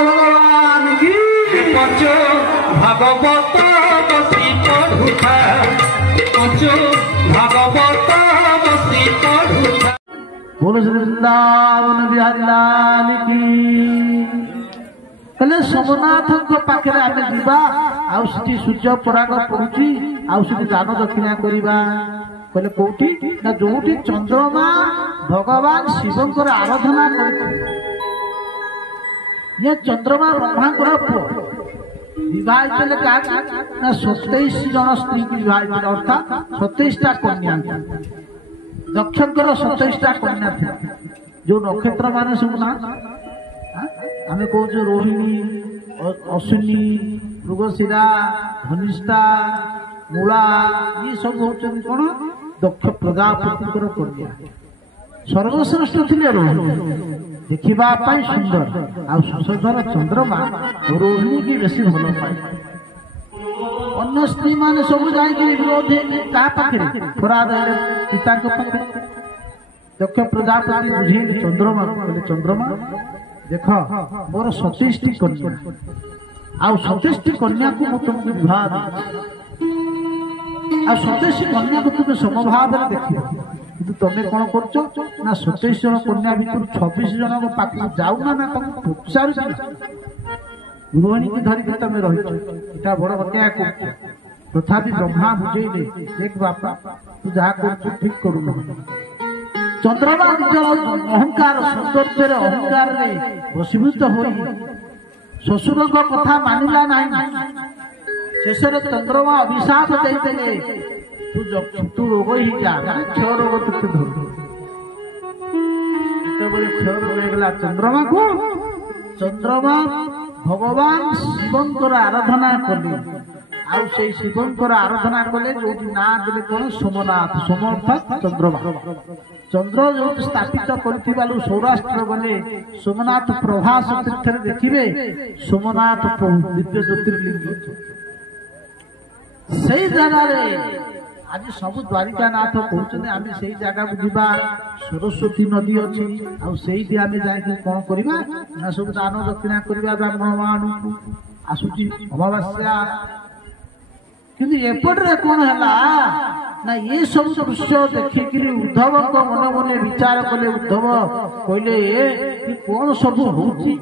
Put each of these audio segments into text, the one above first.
भगवान की पंचो भागवत बसी पढ़ुथा पंचो भागवत बसी पढ़ुथा। बोलो श्री वृंदावन बिहारी लाल की। कहले सोमनाथ पाखे आम जा आठी सूर्य पराग पड़ुची आठी दान दक्षिणा करवा। कहले कौटी ना जोटी चंद्रमा भगवान शिवंकर आराधना कर चंद्रमा ब्रह्मांकर पुओ विवाहित ना 27 जन स्त्री की विवाहित अर्थात 27टा कन्या दक्षकर 27टा कन्या थी। जो नक्षत्र मान सब ना आम कौ रोहिणी अश्विनी मृगशिरा धनिष्ठा मूला ये सब हूँ कौन दक्ष प्रजापति कन्या सर्वश्रेष्ठ थे रोहिणी देखा सुंदर आशोधर चंद्रमा रोहिणी की बेसी भल पाए। अन्य स्त्री मैंने सब जारोध पाखे अपराध पिता दक्ष प्रजापति बुझे चंद्रमा कहले चंद्रमा देख मोर 27टी कन्या आ 27टी कन्या को तुमको विवाह आ 27 कन्या को तुम्हें समभाव देख कि तुम्हें कौन कर 27 जन कन्या भर 26 जन पाख जाऊना ना तुम पचार गृहिणी की धरिक तुम रही बड़ हत्या कर तथापि ब्रह्मा बुझेले एक बापा तू जहाँ कर ठीक करू। चंद्रमा निजर अहंकार सौंदर्य अहंकार वशीभूत हो शशुर कथा मानिला ना शेष चंद्रमा अभिशाप देते तू रोग ही जा क्षय रोग तुझे धर क्षय रोग होगा चंद्रमा को चंद्रमा भगवान शिवंकर आराधना कले आउ से शिवंकर आराधना कले जो ना देले कौन सोमनाथ सोम अर्थात चंद्रमा चंद्र जो स्थापित कर सौराष्ट्र गले सोमनाथ प्रभास तीर्थ देखिए सोमनाथ दिव्य ज्योतिर्लिंग से जगह आज सब द्वारिकानाथ कहते आम से जगह को जा सरस्वती नदी अच्छी आईटी आम जाकि कौन करवा सब दान दक्षिणा करवा ब्राह्मण मान आसूची अमावास्या किंतु एपटे कौन है ना ये सब दृश्य देखिक उद्धव मन मन विचार कले उद्धव कहले कि कौन सब होची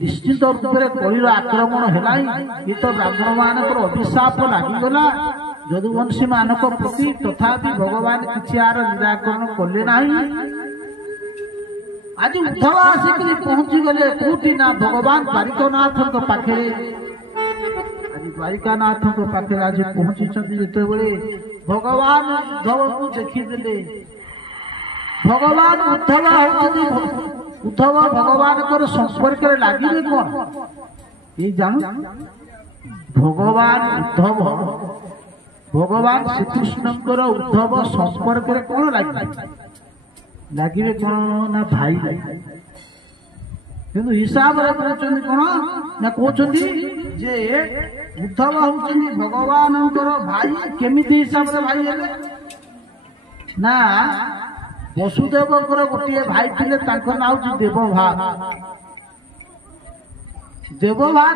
निश्चित रूप से कलिर आक्रमण है ये तो ब्राह्मण मान अभिशाप लगिगला यदुवंशी मान प्रति तथापि भगवान किसी आर निराकरण कले ना। आज उद्धव आसिक पहुंची गले कौटी ना भगवान द्वारिकानाथ पाखे आज द्वारिकानाथ पाखे आज पहुंची जिते भगवान उद्धव को देखीदे भगवान उद्धव भगवान संपर्क लगे कौन ये जान भगवान उद्धव भगवान श्रीकृष्ण उद्धव संपर्क कौन लगे कौन ना भाई कि हिसाब कौन ना कहते जे उद्धव हूँ भगवान भाई केमी हिसाब से भाई है ना वसुदेव गोटे भाई थे ना हूँ देवभा देवभा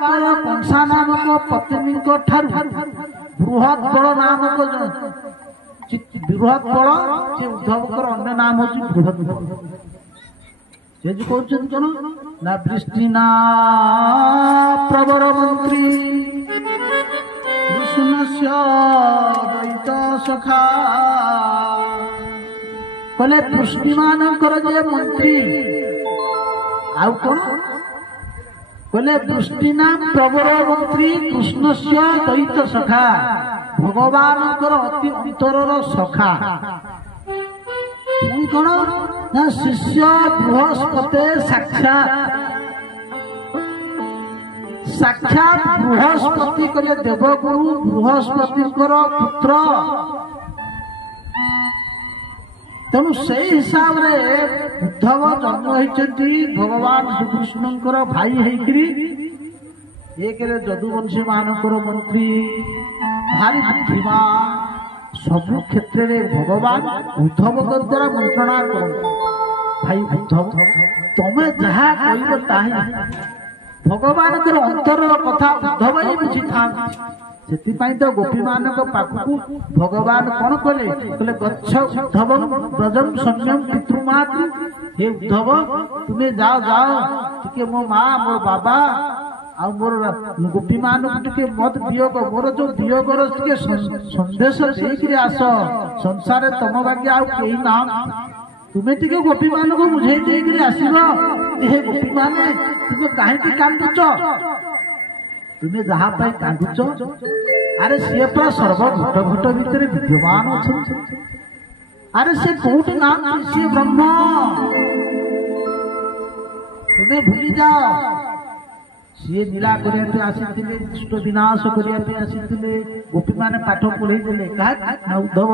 कंसा नामक पत्नी बृहत बल नामक बृहत बल से उद्धव अन्य नाम हूँ बृहत बल से कौन कौन ना वृष्टिना प्रवर मंत्री विष्णुस्य द्वैत सखा कहले वृष्टिमान मंत्री आउ कौन कहले वृष्टिना प्रवर मंत्री कृष्ण से द्वैत सखा भगवान अति अंतर सखा कौन ना शिष्य बृहस्पति साक्षात साक्षात बृहस्पति कहले देवगुरु बृहस्पति पुत्र तेणु से हिसाब रे उद्धव जन्म होती भगवान श्रीकृष्ण भाई होकरी एक यदुवंशी मानकर मंत्री भारी बुद्धिमान सबु क्षेत्र में भगवान उद्धव द्वारा मंत्रणा कर भाई उद्धव तुम्हें जहाँ कह ଭଗବାନଙ୍କର ଅନ୍ତରର କଥା ଉଦ୍ଧବ ହିଁ ବୁଝିଥାନ୍ତି। ସେଥିପାଇଁ ତ ଗୋପୀ ମାନଙ୍କ ପାଖକୁ ଭଗବାନ କଣ କଲେ, କହିଲେ ଗଚ୍ଛ ଉଦ୍ଧବ ବ୍ରଜಂ ସମ୍ୟମ ପିତୃମାତୃ। ହେ ଉଦ୍ଧବ ତୁମେ ଯାଅ ଯାଅ ଟିକେ ମୋ ମା ମୋ ବାବା ଆଉ ମୋର ଗୋପୀ ମାନଙ୍କୁ ଟିକେ ମତ ବିୟୋଗ, ମୋର ଯୋଉ ବିୟୋଗର ଟିକେ ସନ୍ଦେଶ ଦେଇକିରି ଆସ। ସଂସାରରେ ତମ ବାକି ଆଉ କେହି ନାହାନ୍ତି, ତୁମେ ଟିକେ ଗୋପୀ ମାନଙ୍କୁ ବୁଝେଇ ଦେଇକିରି ଆସିବ। ହେ ଗୋପୀ ମାନେ ତୁମେ କାହିଁକି କାନ୍ଦୁଛ, ତୁମେ ଯାହା ପାଇଁ କାନ୍ଦୁଛ ଆରେ ସିଏ ପୁରା ସର୍ବଭୂତ ଭୂତ ଭିତରେ ବିଦ୍ୟମାନ ଅଛନ୍ତି। ଆରେ ସେ କୋଉଠି ନାହାନ୍ତି, ସିଏ ବ୍ରହ୍ମ। ତୁମେ ଭୁଲି ଯାଅ, ସିଏ ନୀଳା କରିବା ପାଇଁ ଆସିଥିଲେ, ଦୁଷ୍ଟ ବିନାଶ କରିବା ପାଇଁ ଆସିଥିଲେ। ଗୋପୀ ମାନେ ପାଠ ପଢେଇ ଦେଲେ କାହିଁକି ନା ଉଦ୍ଧବ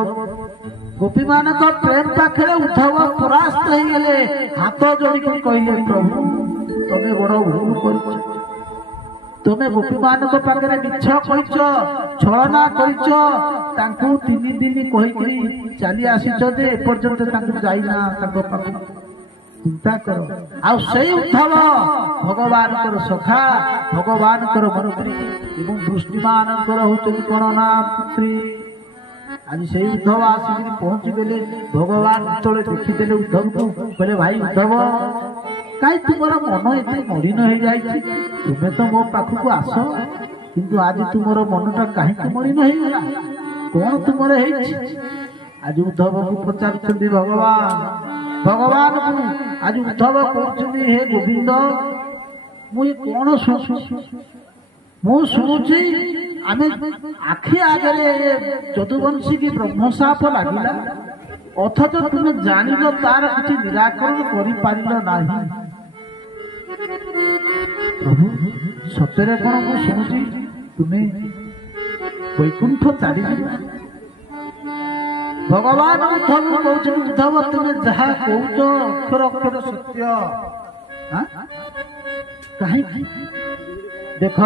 ଗୋପୀ ମାନଙ୍କ ପ୍ରେମ ପାଖରେ ଉଦ୍ଧବ ପରାସ୍ତ ହେଇଗଲେ। ହାତ ଯୋଡ଼ିକି କହିଲେ ପ୍ରଭୁ ତମେ ବଡ ଭୁଲ କରିଛ, ତୁମେ ଗୋପୀ ମାନଙ୍କ ପାଖରେ ମିଛ କହିଛ, ଛଳନା କରିଛ। ତାଙ୍କୁ 3 ଦିନ କହିକିରି ଚାଲି ଆସିଛ ଯେ ଏପର୍ଯ୍ୟନ୍ତ ତାଙ୍କୁ ଯାଇନା ତାଙ୍କ ପାଖକୁ। ଚିନ୍ତା କର। ଆଉ ସେଇ ଉଦ୍ଧବ ଭଗବାନଙ୍କର ସଖା, ଭଗବାନଙ୍କର ମନ୍ତ୍ରୀ ଏବଂ ଦୃଷ୍ଟି ମାନଙ୍କର ହଉଛନ୍ତି କଣ ନା ପୁତ୍ରୀ। ଆଜି ସେଇ ଉଦ୍ଧବ ଆସିକି ପହଞ୍ଚିଗଲେ। ଭଗବାନ ଯେତେବେଳେ ଦେଖିଦେଲେ ଉଦ୍ଧବକୁ, କହିଲେ ଭାଇ ଉଦ୍ଧବ କାହିଁ ତୁମର ମନ ଏତେ ମଳିନ ହେଇଯାଇଛି, ତୁମେ ତ ମୋ ପାଖକୁ ଆସ, କିନ୍ତୁ ଆଜି ତୁମର ମନଟା କାହିଁକି ମଳିନ ହେଇଗଲା, କଣ ତୁମର ହେଇଛି? ଆଜି ଉଦ୍ଧବକୁ ପଚାରୁଛନ୍ତି ଭଗବାନକୁ। ଆଜି ଉଦ୍ଧବ କହୁଛନ୍ତି ହେ ଗୋବିନ୍ଦ ମୁଁ କଣ ମୁଁ ଶୁଣୁଛି, ଆମେ ଆଖି ଆଗରେ ଯଦୁବଂଶୀ ବ୍ରହ୍ମଶାପ ଲାଗିଲା, ଅଥଚ ତୁମେ ଜାଣିଲ ତାର କିଛି ନିରାକରଣ କରିପାରିଲ ନାହିଁ। ପ୍ରଭୁ ସତରେ କଣ ମୁଁ ଶୁଣୁଛି ତୁମେ ବୈକୁଣ୍ଠ ଚାଲିଯିବ? ଭଗବାନ ଉଦ୍ଧବ କହୁଛନ୍ତି ଉଦ୍ଧବ ତୁମେ ଯାହା କହୁଛ ଅକ୍ଷର ଅକ୍ଷର ସତ୍ୟ। କାହିଁକି ଦେଖ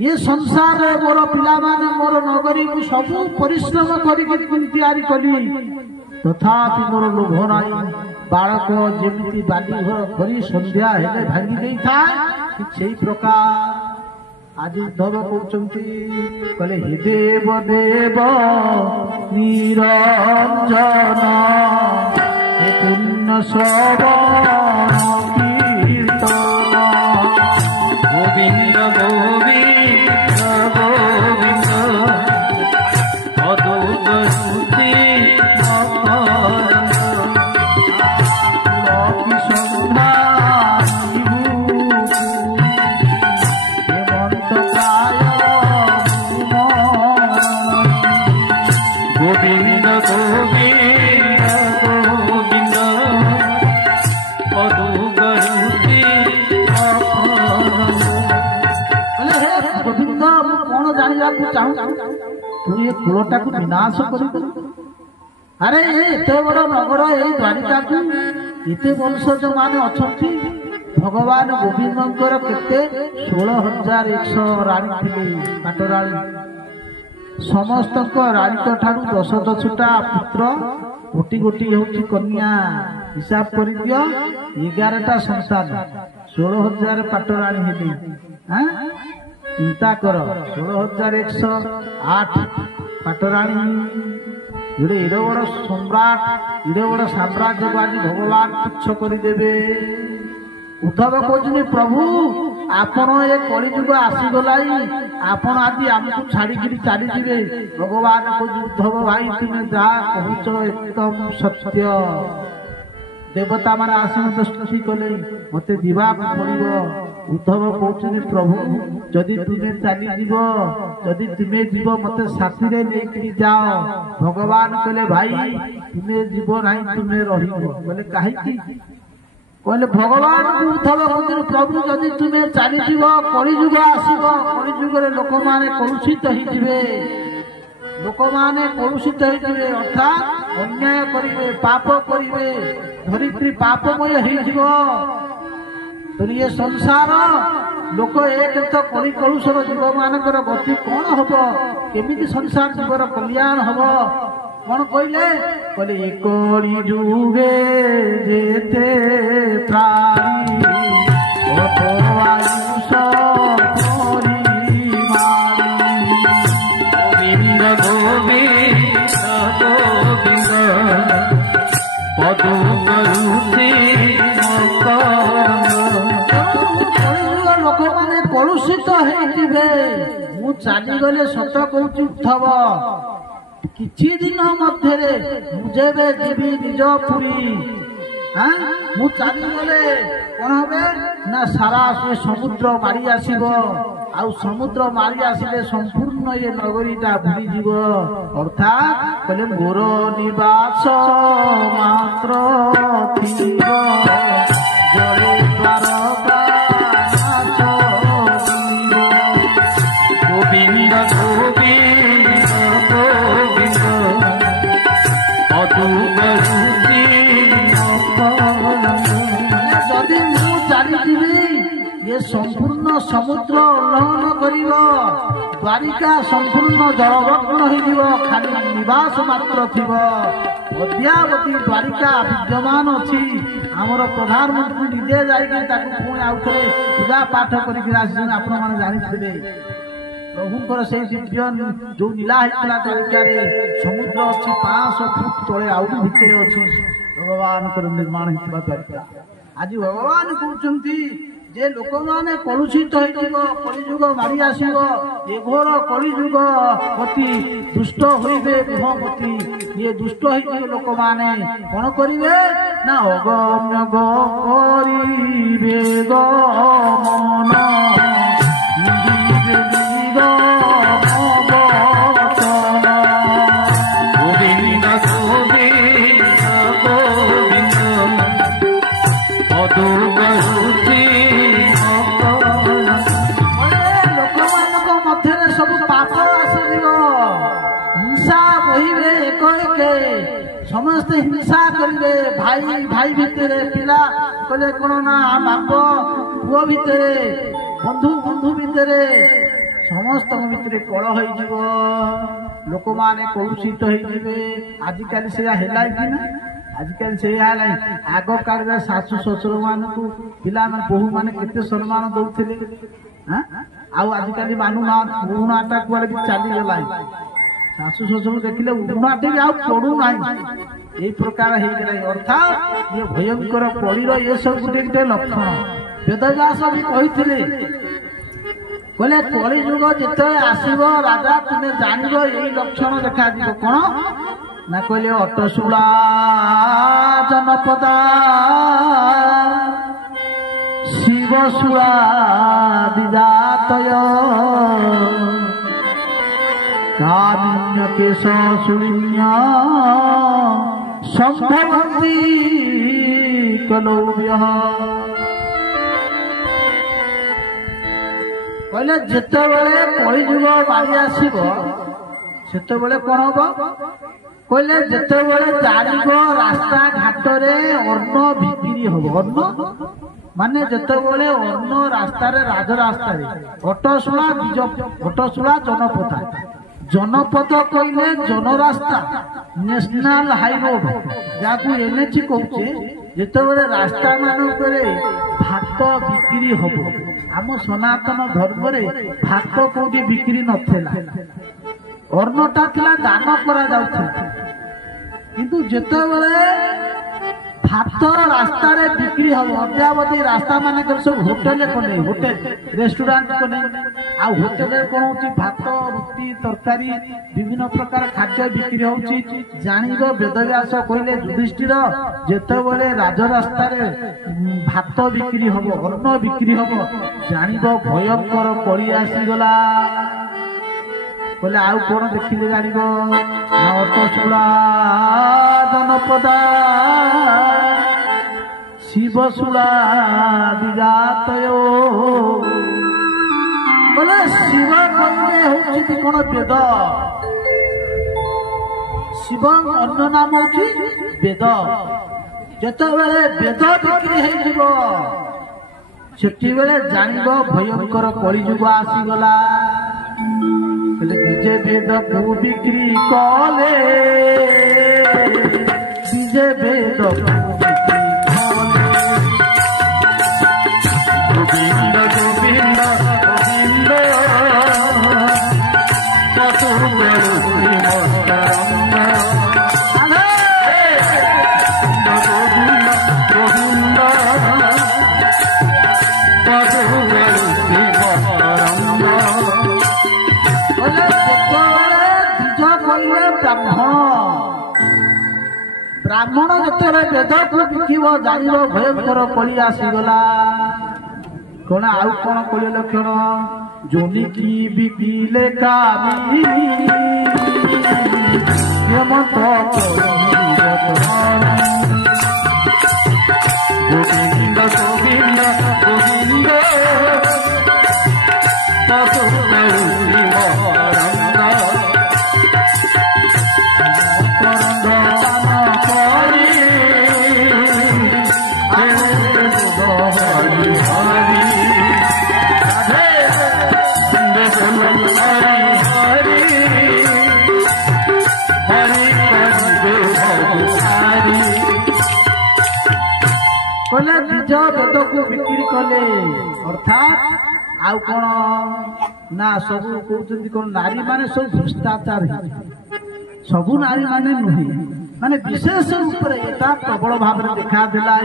ये संसार मोर पिलामाने मोर नगरी को सबू परिश्रम करिक तैयारी कली, तथापि मोर लोभ नाई। बालक जेमिति बाली घर करी संध्या हेले भांगी नहीं था, ठीक सेही प्रकार आज उद्धव कहते कहले हे देव देव निरंजन हे पुण्य श्रवण कीर्तन गोविंद गोविंद गोविंद अदूत श्रुति लकी संधानी हेमंत प्राय गोविंद गोविंद गोविंद अदूत श्रुति गोविंद कौन जाना चाहूँ तू ये कूलटा को विनाश कर। अरे एत बड़ नगर ये द्वारिका को एत वंशज मान अच्छा भगवान गोविंदर केते 16,100 राणी थी पाटराणी समस्त राणी ठारू 10-10टा पुत्र गोटी गोटी होची कन्या हिसाब कर दियो 11टा संतान 16,000 पाटराणी हेली। हाँ चिंता कर 16,108 पाटराणी एड़े एड़े बड़ सम्राट एड़े बड़ साम्राज्य को आज भगवान तुच्छ करदेवे। उद्धव कहते प्रभु आपण ये कलिजुग आसीगला आपण आज आमको छाड़ी चली जाए। भगवान को उद्धव भाई तुम्हें जहाँ कहूच एकदम सत्य। देवता मान आसी मत स्तुति कले मत दिवा पड़ो। उद्धव कहते प्रभु जदि तुम्हें चली जीव जदि तुम्हें जीव मत साथी लेकर जाओ। भगवान कहले भाई तुम्हें जीव ना तुम्हें रही कहीं कहले भगवान उद्धव कहते प्रभु जदि तुम्हें चली जीव कलिजुग आसब कलिजुग लोक मैंने कलुषित होइजिवे लोक मैंने कलुषित होइजिवे अर्थात अन्याय करिवे पाप करिवे धरित्री पापमय होइजिवो। तो ये संसार लोक एक तो कली कलुषर जीव मानकर गति कौन हम केमिति संसार जीवर कल्याण हम कौन कहले कहले कली जुगे जेते प्राणी କଳୁଷିତ ହେଇଯିବେ। ମୁଁ ଚାଲିଗଲେ ସତ କହୁଛି ଉଦ୍ଧବ, କିଛି ଦିନ ମଧ୍ୟରେ ମୁଁ ଯେବେ ଯିବି ନିଜ ପୁରୀ, ମୁଁ ଚାଲିଗଲେ କଣ হবে ନା ସାରା ସେ ସମୁଦ୍ର ମାରି ଆସିବ। ଆଉ ସମୁଦ୍ର ମାରି ଆସିଲେ ସମ୍ପୂର୍ଣ୍ଣ ଏ ନଗରୀଟା ବୁଡ଼ିଯିବ। ଅର୍ଥାତ୍ କହିଲେ ମୋର ନିବାସ ମାତ୍ର ଥିବ ଜଳେ ଦ୍ୱାରକା ଗୋବିନ୍ଦ ଗୋବିନ୍ଦ ଗୋବିନ୍ଦ ଯଦି ମୁଁ ଚାଲିଯିବି ଏ ସମ୍ପୂର୍ଣ୍ଣ ସମୁଦ୍ର ଉଲ୍ଲଂଘନ କରିବ, ଦ୍ୱାରିକା ସମ୍ପୂର୍ଣ୍ଣ ଜଳମଗ୍ନ ହେଇଯିବ, ଖାଲି ନିବାସ ମାତ୍ର ଥିବ। ଅଦ୍ୟାବଧି ଦ୍ୱାରିକା ବିଦ୍ୟମାନ ଅଛି। ଆମର ପ୍ରଧାନମନ୍ତ୍ରୀ ନିଜେ ଯାଇକି ତାକୁ ପୁଣି ଆଉଥରେ ପୂଜା ପାଠ କରିକି ଆସିଛନ୍ତି। ଆପଣମାନେ ଜାଣିଥିବେ ପ୍ରଭୁଙ୍କର ସେଇ ଦିବ୍ୟ ଯୋଉ ନୀଳା ହେଇଥିଲା ଦ୍ୱାରିକାରେ, ସମୁଦ୍ର ଅଛି 500 ଫୁଟ ତଳେ ଆହୁରି ଭିତରେ ଅଛି ଭଗବାନଙ୍କର ନିର୍ମାଣ ହେଇଥିବା ଦ୍ୱାରିକା। ଆଜି ଭଗବାନ କହୁଛନ୍ତି ଯେ ଲୋକମାନେ କଳୁଷିତ ହେଇଯିବ, କଳିଯୁଗ ମାରି ଆସିବ। ଏ ଘୋର କଳିଯୁଗ ପତି ଦୁଷ୍ଟ ହୋଇବେ ଗୃହପତି। ଇଏ ଦୁଷ୍ଟ ହେଇଯିବ ଲୋକମାନେ କଣ କରିବେ ନା ଅଗମ୍ୟ କରିବେ ଗମନ ସମସ୍ତେ ହିଂସା କରିବେ। ଭାଇ ଭାଇ ଭିତରେ, ପିଲା କହିଲେ କଣ ନା ବାପ ପୁଅ ଭିତରେ, ବନ୍ଧୁ ବନ୍ଧୁ ଭିତରେ, ସମସ୍ତଙ୍କ ଭିତରେ କଳ ହେଇଯିବ। ଲୋକମାନେ କଳୁଷିତ ହେଇଯିବେ। ଆଜିକାଲି ସେଇଆ ହେଲା କି ନା? ଆଜିକାଲି ସେଇଆ ହେଲାଣି। ଆଗ କାଳରେ ଶାଶୁ ଶ୍ୱଶୁର ମାନଙ୍କୁ ପିଲାମାନେ ବୋହୂ ମାନେ କେତେ ସମ୍ମାନ ଦଉଥିଲେ, ଆଉ ଆଜିକାଲି ମାନୁନାହାନ୍ତି। ପୁରୁଣାଟା କୁଆଡେ ବି ଚାଲିଗଲାଣି। ଶାଶୁ ଶ୍ୱଶୁର ଦେଖିଲେ ଉଡ଼ୁଣାଟେ ବି ଆଉ ପଡୁନାହିଁ। ଏଇ ପ୍ରକାର ହେଇଗଲାଣି। ଅର୍ଥାତ୍ ଇଏ ଭୟଙ୍କର କଳିର ଏ ସବୁ ଗୋଟେ ଗୋଟେ ଲକ୍ଷଣ। ବେଦବ୍ୟାସ ବି କହିଥିଲେ, କହିଲେ କଳି ଯୁଗ ଯେତେବେଳେ ଆସିବ ରାଜା ତୁମେ ଜାଣିବ ଏଇ ଲକ୍ଷଣ ଦେଖାଯିବ। କଣ ନା କହିଲେ ଅଟଶୂଳା ଜନପଦା ଶିବଶୂଳା ବିଜାତୟ କାରୁଣ୍ୟ କେଶ ଶୂନ୍ୟ ସମ୍ଭବନ୍ତି କଲୌବ୍ୟ। କହିଲେ ଯେତେବେଳେ କଳିଯୁଗ ମାରି ଆସିବ ସେତେବେଳେ କଣ ହବ? କହିଲେ ଯେତେବେଳେ ଚାରିବ ରାସ୍ତା ଘାଟରେ ଅନ୍ନ ବିକ୍ରି ହବ। ଅନ୍ନ ମାନେ ଯେତେବେଳେ ଅନ୍ନ ରାସ୍ତାରେ, ରାଜରାସ୍ତାରେ, ଅଟଶୂଳା ଜନପଦ। ଜନପଦ କହିଲେ ଜନରାସ୍ତା, ନ୍ୟାସନାଲ ହାଇରୋଡ ଯାହାକୁ NH କହୁଛେ। ଯେତେବେଳେ ରାସ୍ତା ମାନଙ୍କରେ ଭାତ ବିକ୍ରି ହବ, ଆମ ସନାତନ ଧର୍ମରେ ଭାତ କୋଉଠି ବିକ୍ରି ନଥିଲା, ଅନ୍ନଟା ଥିଲା ଦାନ କରାଯାଉଥିଲା। କିନ୍ତୁ ଯେତେବେଳେ ଭାତ ରାସ୍ତାରେ ବିକ୍ରି ହବ, ଅଦ୍ୟାବଧି ରାସ୍ତା ମାନଙ୍କରେ ସବୁ ହୋଟେଲ କଲେ, ହୋଟେଲ ରେଷ୍ଟୁରାଣ୍ଟ କଲେ। ଆଉ ହୋଟେଲରେ କଣ ହଉଛି? ଭାତ, ରୁଟି, ତରକାରୀ, ବିଭିନ୍ନ ପ୍ରକାର ଖାଦ୍ୟ ବିକ୍ରି ହଉଛି। ଜାଣିବ ବେଦବ୍ୟାସ କହିଲେ ଯୁଧିଷ୍ଠିର, ଯେତେବେଳେ ରାଜରାସ୍ତାରେ ଭାତ ବିକ୍ରି ହବ, ଅନ୍ନ ବିକ୍ରି ହବ, ଜାଣିବ ଭୟଙ୍କର କଳି ଆସିଗଲା। କହିଲେ ଆଉ କଣ ଦେଖିଲେ ଜାଣିବ? ଅଟଶୂଳା ଜନପଦା ଶିବଶୂଳା ବିଜାତୟ। ବୋଲେ ଶିବ କହିଲେ ହଉଛି କଣ? ବେଦ। ଶିବ ଅନ୍ୟ ନାମ ହଉଛି ବେଦ। ଯେତେବେଳେ ବେଦ ବିକ୍ରି ହେଇଯିବ ସେତେବେଳେ ଜାଣିବ ଭୟଙ୍କର କଳିଯୁଗ ଆସିଗଲା। ନିଜେ ବେଦକୁ ବିକ୍ରି କଲେ, ନିଜେ ବେଦକୁ ଗୋବିନ୍ଦ ଗୋବିନ୍ଦ ଗୋବିନ୍ଦ ब्राह्मण जो वेद को बिकिब जानिब भयंकर कली आसीगला कौन आउ कौन कली लक्षण जोनि की बिकिले कामी हेमंत गोविंद गोविंद गोविंद कहले निज वेद को बिक्री कले अर्थात आउ कौन ना सब कहते कौन नारी माने सब भ्रष्टाचार सबू नारी माने नुहे माने विशेष रूप से एटा प्रबल भाव में देखा दिला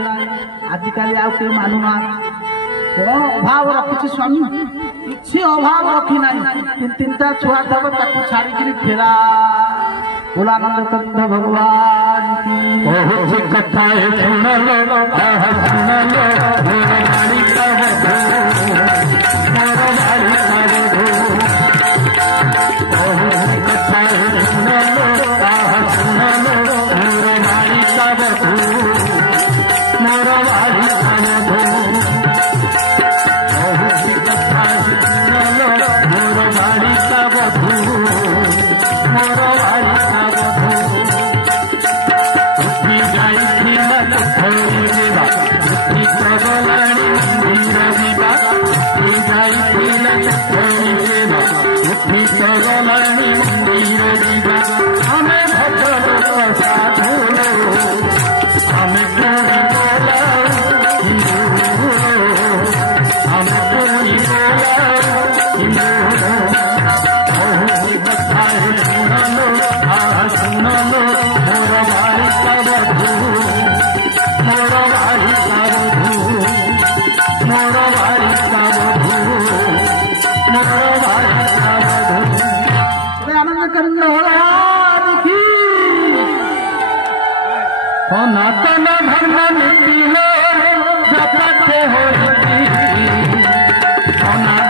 आजिकल आउ के मानुना कौन अभाव रखी स्वामी किसी अभाव रखी ना तीन तीनटा छुआ दब ताकू छाड़ी फेरा भोलानंद कंद भगवान की कथा सनातन धर्म नीति हो जपते हो सनातन